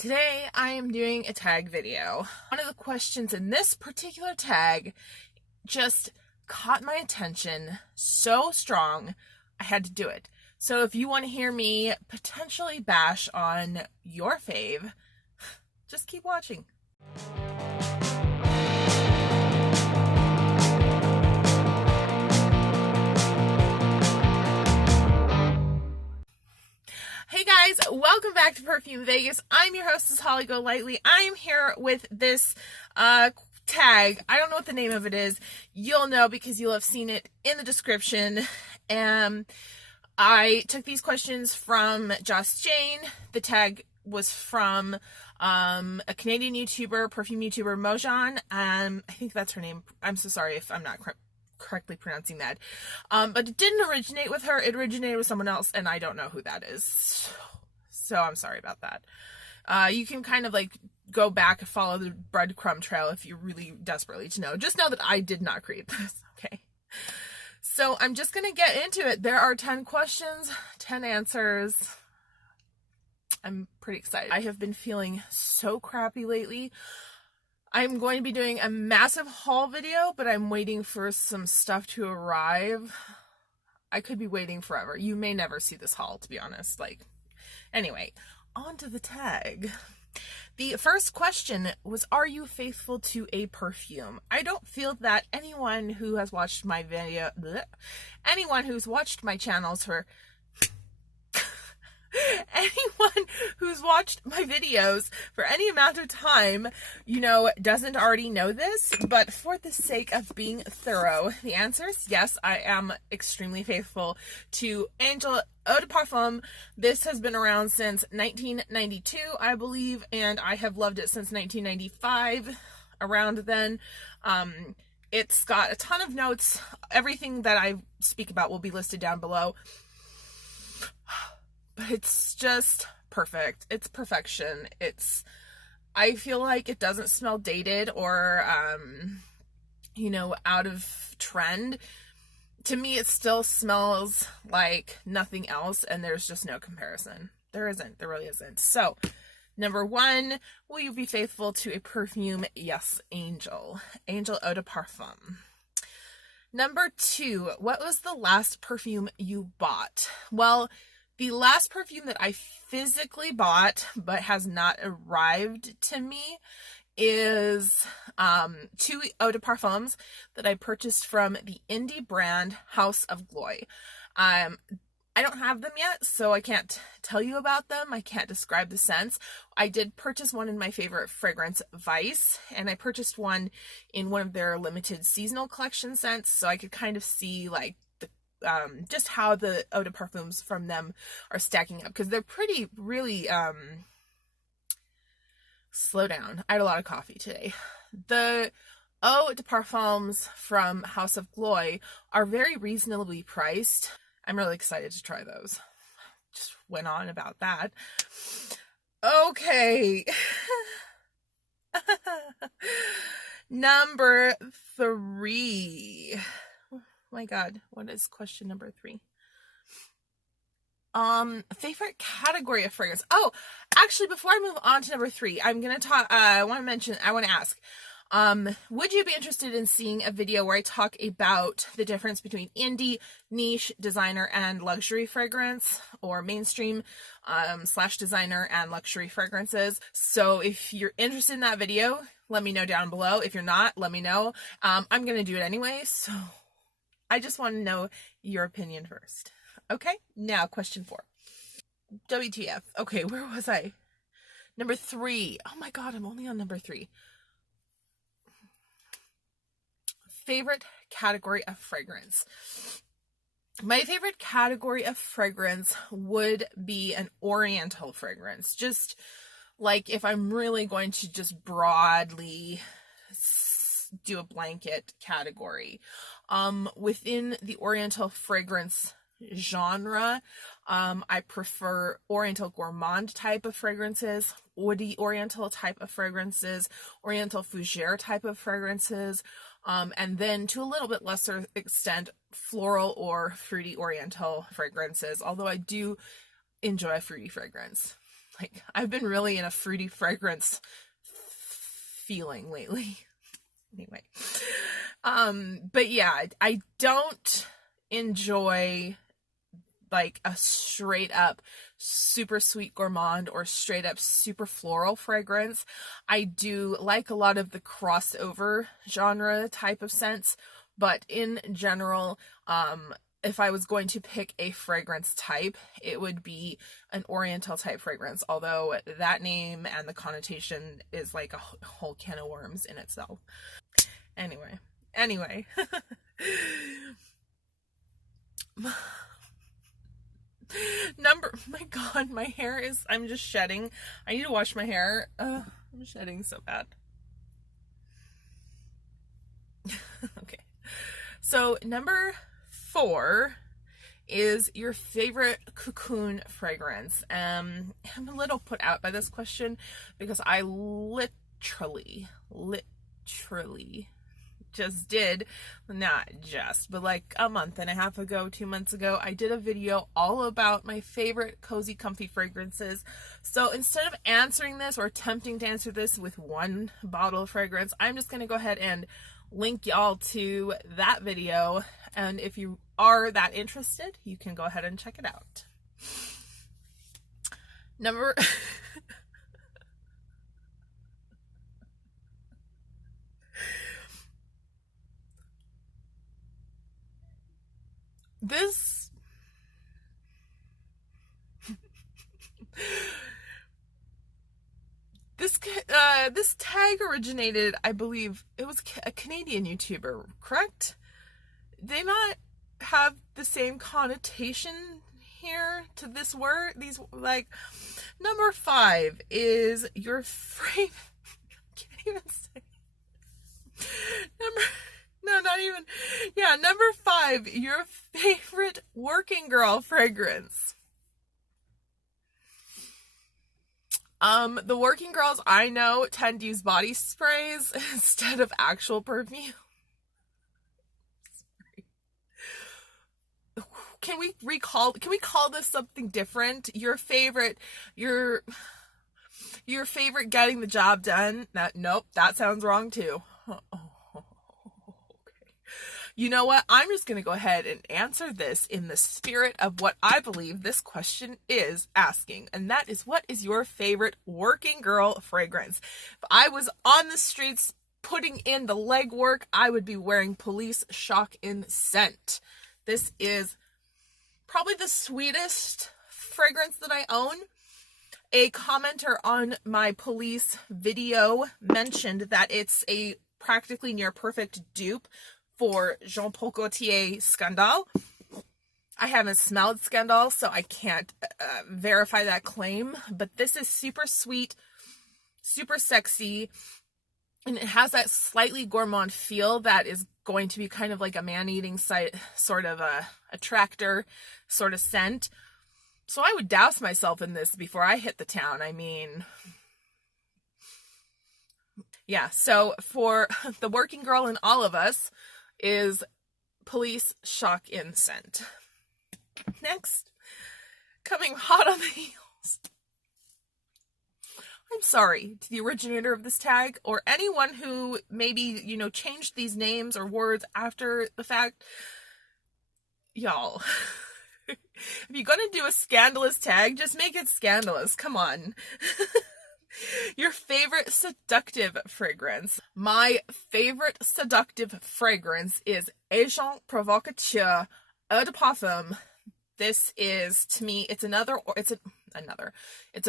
Today I am doing a tag video. One of the questions in this particular tag just caught my attention so strong, I had to do it. So if you want to hear me potentially bash on your fave, just keep watching. Hey guys, welcome back to Perfume Vegas. I'm your hostess, Holly Golightly. I'm here with this tag. I don't know what the name of it is. You'll know because you'll have seen it in the description. I took these questions from Jasmine. The tag was from a Canadian YouTuber, perfume YouTuber, Mojan. I think that's her name. I'm so sorry if I'm not correctly pronouncing that. But it didn't originate with her. It originated with someone else, and I don't know who that is. So I'm sorry about that. You can kind of like go back and follow the breadcrumb trail if you really desperately to know. Just know that I did not create this, okay? So I'm just going to get into it. There are 10 questions, 10 answers. I'm pretty excited. I have been feeling so crappy lately. I'm going to be doing a massive haul video, but I'm waiting for some stuff to arrive. I could be waiting forever. You may never see this haul, to be honest. Anyway, on to the tag. The first question was, are you faithful to a perfume? I don't feel that anyone who has watched my video, anyone who's watched my channels for anyone who's watched my videos for any amount of time, doesn't already know this, but for the sake of being thorough, the answer is yes, I am extremely faithful to Angel Eau de Parfum. This has been around since 1992, I believe, and I have loved it since 1995, around then. It's got a ton of notes. Everything that I speak about will be listed down below. But it's just perfect. It's perfection. I feel like it doesn't smell dated or, out of trend. To me, it still smells like nothing else, and there's just no comparison. There isn't. There really isn't. So, number one, will you be faithful to a perfume? Yes, Angel. Angel Eau de Parfum. Number two, what was the last perfume you bought? Well, the last perfume that I physically bought but has not arrived to me is two eau de parfums that I purchased from the indie brand House of Glory. I don't have them yet, so I can't tell you about them. I can't describe the scents. I did purchase one in my favorite fragrance, Vice, and I purchased one in one of their limited seasonal collection scents, so I could kind of see just how the eau de parfums from them are stacking up, because they're really slow down. I had a lot of coffee today. The eau de parfums from House of Glory are very reasonably priced. I'm really excited to try those. Just went on about that. Okay. Number three. My God, what is question number three? Favorite category of fragrance. Oh, actually, before I move on to number three, I'm going to talk, I want to ask, would you be interested in seeing a video where I talk about the difference between indie, niche, designer, and luxury fragrance, or mainstream, / designer and luxury fragrances? So if you're interested in that video, let me know down below. If you're not, let me know. I'm going to do it anyway, so I just want to know your opinion first. Okay, now question 4. WTF. Okay, where was I? Number 3. Oh my God, I'm only on number 3. Favorite category of fragrance. My favorite category of fragrance would be an oriental fragrance. Just like if I'm really going to just broadly do a blanket category. Within the oriental fragrance genre, I prefer oriental gourmand type of fragrances, woody oriental type of fragrances, oriental fougere type of fragrances, and then to a little bit lesser extent, floral or fruity oriental fragrances, although I do enjoy a fruity fragrance. like, I've been really in a fruity fragrance feeling lately. Anyway, but yeah, I don't enjoy like a straight up super sweet gourmand or straight up super floral fragrance. I do like a lot of the crossover genre type of scents, but in general, if I was going to pick a fragrance type, it would be an oriental type fragrance, although that name and the connotation is like a whole can of worms in itself. Anyway. My God, my hair is, I'm just shedding. I need to wash my hair. I'm shedding so bad. Okay. So number 4 is your favorite cocoon fragrance. I'm a little put out by this question because I literally just did, not just, but like a month and a half ago, 2 months ago, I did a video all about my favorite cozy, comfy fragrances. So instead of answering this or attempting to answer this with one bottle of fragrance, I'm just going to go ahead and link y'all to that video. And if you are that interested, you can go ahead and check it out. Number... This tag originated, I believe, it was a Canadian YouTuber, correct? They not have the same connotation here to this word. These, like, number 5 is your favorite. I can't even say. Number 5, your favorite working girl fragrance. The working girls I know tend to use body sprays instead of actual perfume. Can we call this something different? Your favorite getting the job done? Nope, that sounds wrong too. You know what? I'm just going to go ahead and answer this in the spirit of what I believe this question is asking. And that is, what is your favorite working girl fragrance? If I was on the streets putting in the legwork, I would be wearing Police Shock in Scent. This is probably the sweetest fragrance that I own. A commenter on my Police video mentioned that it's a practically near perfect dupe for Jean Paul Gaultier Scandal. I haven't smelled Scandal, so I can't verify that claim, but this is super sweet, super sexy, and it has that slightly gourmand feel that is going to be kind of like a man-eating sort of a attractor sort of scent. So I would douse myself in this before I hit the town. I mean, yeah, so for the working girl in all of us is Police Shock in Scent. Next, coming hot on the heels. I'm sorry to the originator of this tag or anyone who maybe, changed these names or words after the fact. Y'all, if you're gonna do a scandalous tag, just make it scandalous. Come on. Your favorite seductive fragrance. My favorite seductive fragrance is Agent Provocateur Eau de Parfum. This is, to me, it's an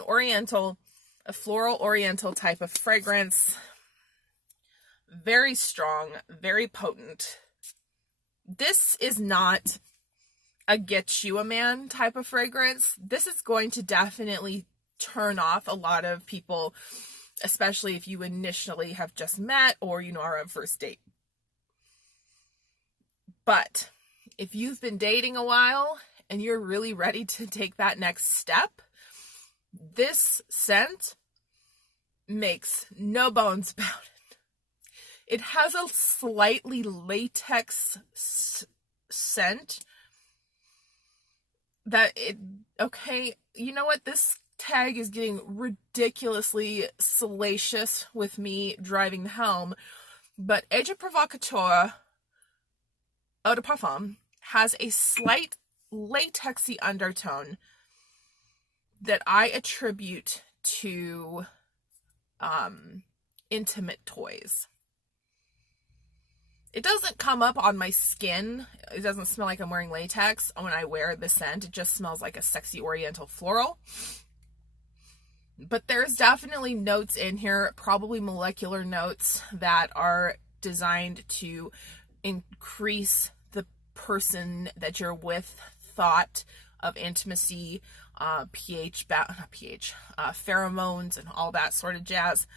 oriental, a floral oriental type of fragrance. Very strong, very potent. This is not a get you a man type of fragrance. This is going to definitely turn off a lot of people, especially if you initially have just met or are on first date. But if you've been dating a while and you're really ready to take that next step, this scent makes no bones about it. It has a slightly latex scent that you know what, this tag is getting ridiculously salacious with me driving home, but Agent Provocateur Eau de Parfum has a slight latexy undertone that I attribute to intimate toys. It doesn't come up on my skin. It doesn't smell like I'm wearing latex when I wear the scent. It just smells like a sexy oriental floral. But there's definitely notes in here, probably molecular notes, that are designed to increase the person that you're with thought of intimacy, pheromones and all that sort of jazz.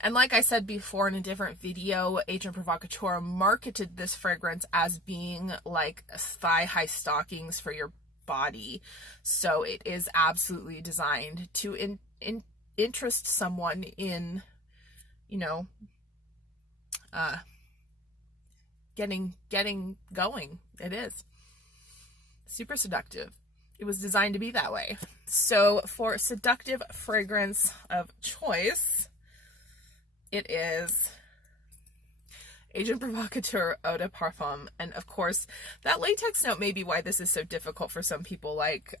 And like I said before in a different video, Agent Provocateur marketed this fragrance as being like thigh-high stockings for your body. So it is absolutely designed to interest someone in, you know, getting going. It is super seductive. It was designed to be that way. So for seductive fragrance of choice, it is Agent Provocateur Eau de Parfum. And of course, that latex note may be why this is so difficult for some people. Like,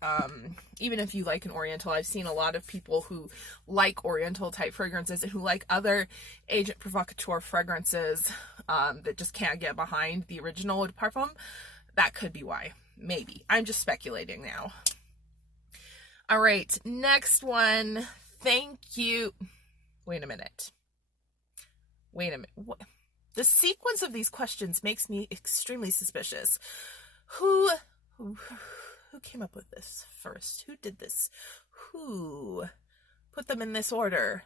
even if you like an Oriental, I've seen a lot of people who like Oriental type fragrances and who like other Agent Provocateur fragrances that just can't get behind the original Eau de Parfum. That could be why. Maybe. I'm just speculating now. All right, next one. Thank you. Wait a minute. What? The sequence of these questions makes me extremely suspicious. Who came up with this first? Who did this? Who put them in this order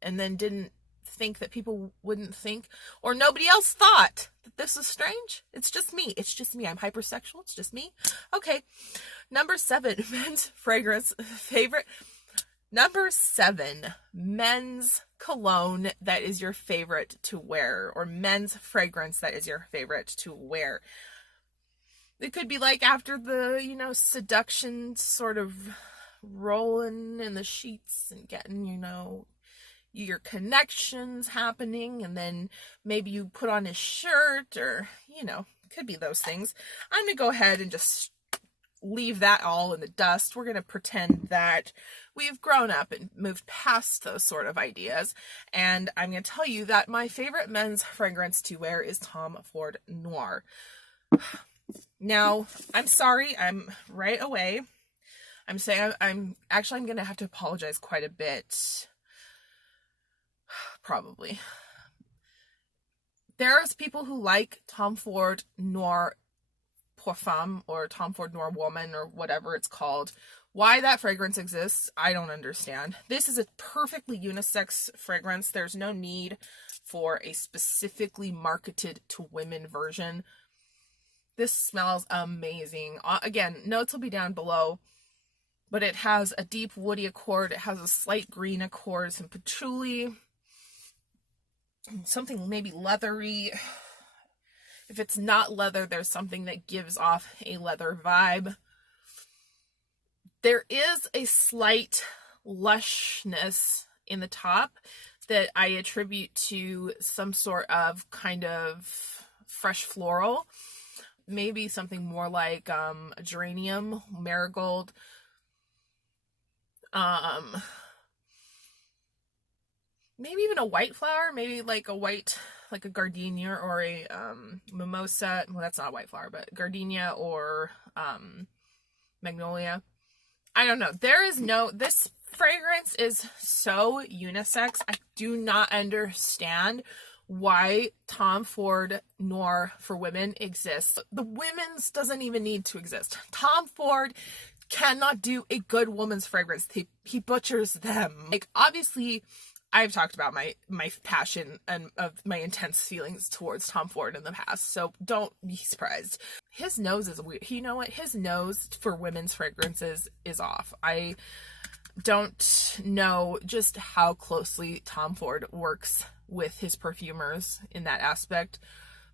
and then didn't think that people wouldn't think, or nobody else thought that this was strange? It's just me. It's just me. I'm hypersexual. It's just me. Okay. Number 7, men's fragrance favorite. Number 7, men's cologne that is your favorite to wear, or men's fragrance that is your favorite to wear. It could be like after the, you know, seduction sort of rolling in the sheets and getting, you know, your connections happening, and then maybe you put on a shirt, or, you know, it could be those things. I'm going to go ahead and just leave that all in the dust. We're going to pretend that we've grown up and moved past those sort of ideas. And I'm going to tell you that my favorite men's fragrance to wear is Tom Ford Noir. Now, I'm sorry, I'm right away. I'm saying I'm going to have to apologize quite a bit. Probably. There's people who like Tom Ford Noir Parfum or Tom Ford Noir Woman or whatever it's called. Why that fragrance exists, I don't understand. This is a perfectly unisex fragrance. There's no need for a specifically marketed to women version. This smells amazing. Again, notes will be down below, but it has a deep woody accord. It has a slight green accord, some patchouli, something maybe leathery. If it's not leather, there's something that gives off a leather vibe. There is a slight lushness in the top that I attribute to some sort of kind of fresh floral. Maybe something more like geranium, marigold. Maybe even a white flower, maybe like a white, like a gardenia or a mimosa. Well, that's not a white flower, but gardenia or magnolia. I don't know. This fragrance is so unisex. I do not understand why Tom Ford Noir for women exists. The women's doesn't even need to exist. Tom Ford cannot do a good woman's fragrance. He butchers them. Like, obviously, I've talked about my passion and of my intense feelings towards Tom Ford in the past, so don't be surprised. His nose is weird. You know what? His nose for women's fragrances is off. I don't know just how closely Tom Ford works with his perfumers in that aspect,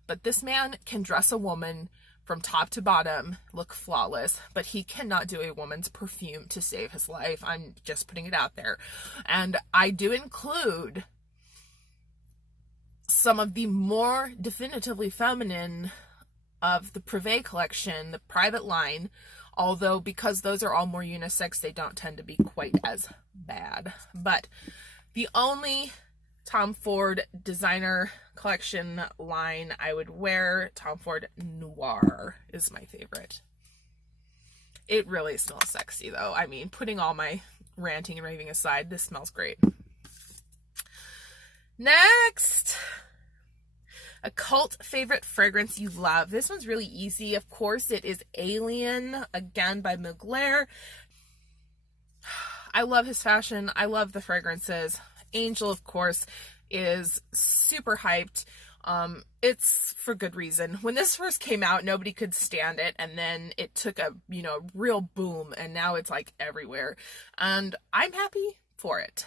but this man can dress a woman from top to bottom look flawless, but he cannot do a woman's perfume to save his life. I'm just putting it out there. And I do include some of the more definitively feminine of the Privé collection, the private line, although because those are all more unisex, they don't tend to be quite as bad. But the only Tom Ford designer collection line I would wear, Tom Ford Noir is my favorite. It really smells sexy though. I mean, putting all my ranting and raving aside, this smells great. Next, a cult favorite fragrance you love. This one's really easy. Of course, it is Alien, again by Mugler. I love his fashion. I love the fragrances. Angel, of course, is super hyped. It's for good reason. When this first came out, nobody could stand it, and then it took a, real boom, and now it's like everywhere. And I'm happy for it.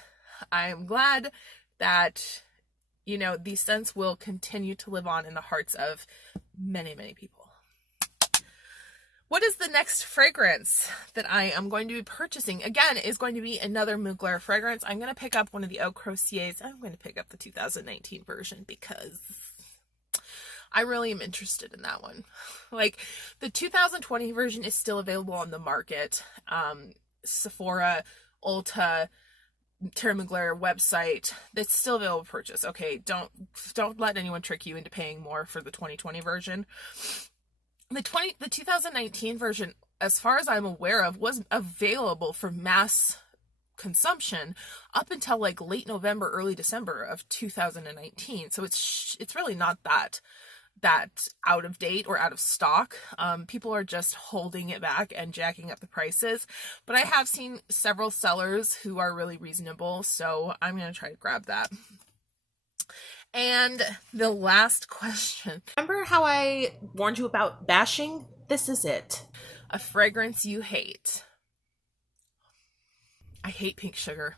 I am glad that, these scents will continue to live on in the hearts of many, many people. What is the next fragrance that I am going to be purchasing? Again, is going to be another Mugler fragrance. I'm going to pick up one of the Eau Croziers. I'm going to pick up the 2019 version because I really am interested in that one. Like, the 2020 version is still available on the market. Sephora, Ulta, Thierry Mugler website, that's still available to purchase. Okay, don't let anyone trick you into paying more for the 2020 version. The 2019 version, as far as I'm aware of, was available for mass consumption up until like late November, early December of 2019. So it's really not that out of date or out of stock. People are just holding it back and jacking up the prices. But I have seen several sellers who are really reasonable, so I'm going to try to grab that. And the last question. Remember how I warned you about bashing? This is it. A fragrance you hate. I hate pink sugar.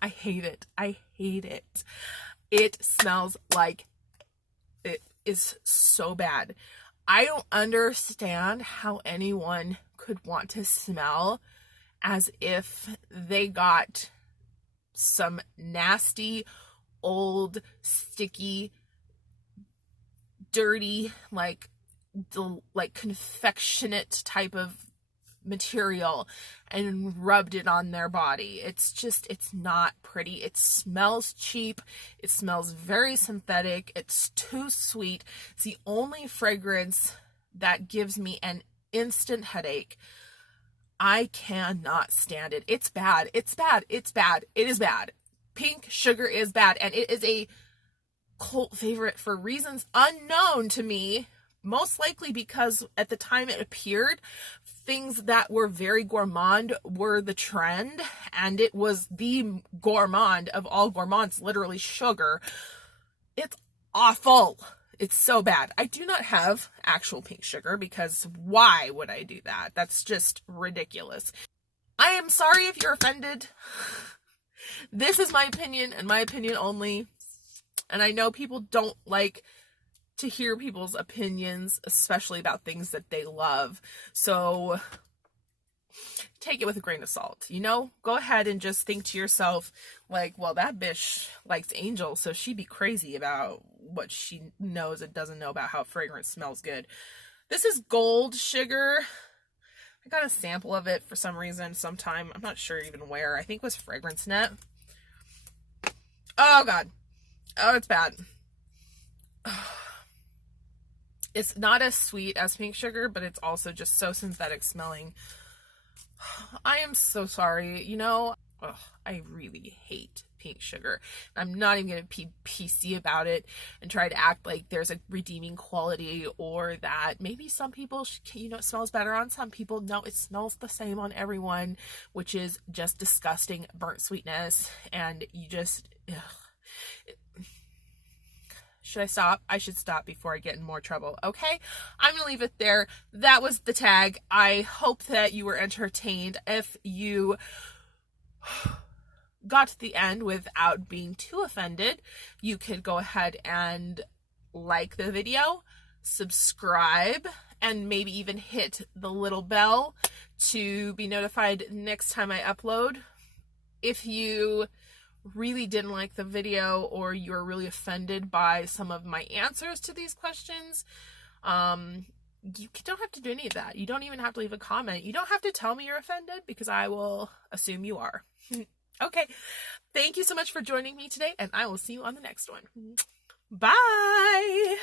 I hate it. I hate it. It smells like it is so bad. I don't understand how anyone could want to smell as if they got some nasty, old, sticky, dirty, like confectionate type of material and rubbed it on their body. It's not pretty. It smells cheap. It smells very synthetic. It's too sweet. It's the only fragrance that gives me an instant headache. I cannot stand it. It's bad. It's bad. It's bad. It is bad. Pink sugar is bad, and it is a cult favorite for reasons unknown to me, most likely because at the time it appeared, things that were very gourmand were the trend, and it was the gourmand of all gourmands, literally sugar. It's awful. It's so bad. I do not have actual pink sugar because why would I do that? That's just ridiculous. I am sorry if you're offended. This is my opinion and my opinion only. And I know people don't like to hear people's opinions, especially about things that they love. So take it with a grain of salt, Go ahead and just think to yourself, like, well, that bitch likes Angel, so she'd be crazy about what she knows and doesn't know about how fragrance smells good. This is Gold Sugar. I got a sample of it for some reason sometime. I'm not sure even where. I think it was Fragrance Net. Oh, God. Oh, it's bad. It's not as sweet as pink sugar, but it's also just so synthetic smelling. I am so sorry. I really hate pink sugar. I'm not even going to be PC about it and try to act like there's a redeeming quality or that maybe some people, it smells better on some people. No, it smells the same on everyone, which is just disgusting burnt sweetness. And you just, should I stop? I should stop before I get in more trouble. Okay, I'm gonna leave it there. That was the tag. I hope that you were entertained. If you got to the end without being too offended, you could go ahead and like the video, subscribe, and maybe even hit the little bell to be notified next time I upload. If you really didn't like the video, or you're really offended by some of my answers to these questions, you don't have to do any of that. You don't even have to leave a comment. You don't have to tell me you're offended, because I will assume you are. Okay, thank you so much for joining me today, and I will see you on the next one. Bye!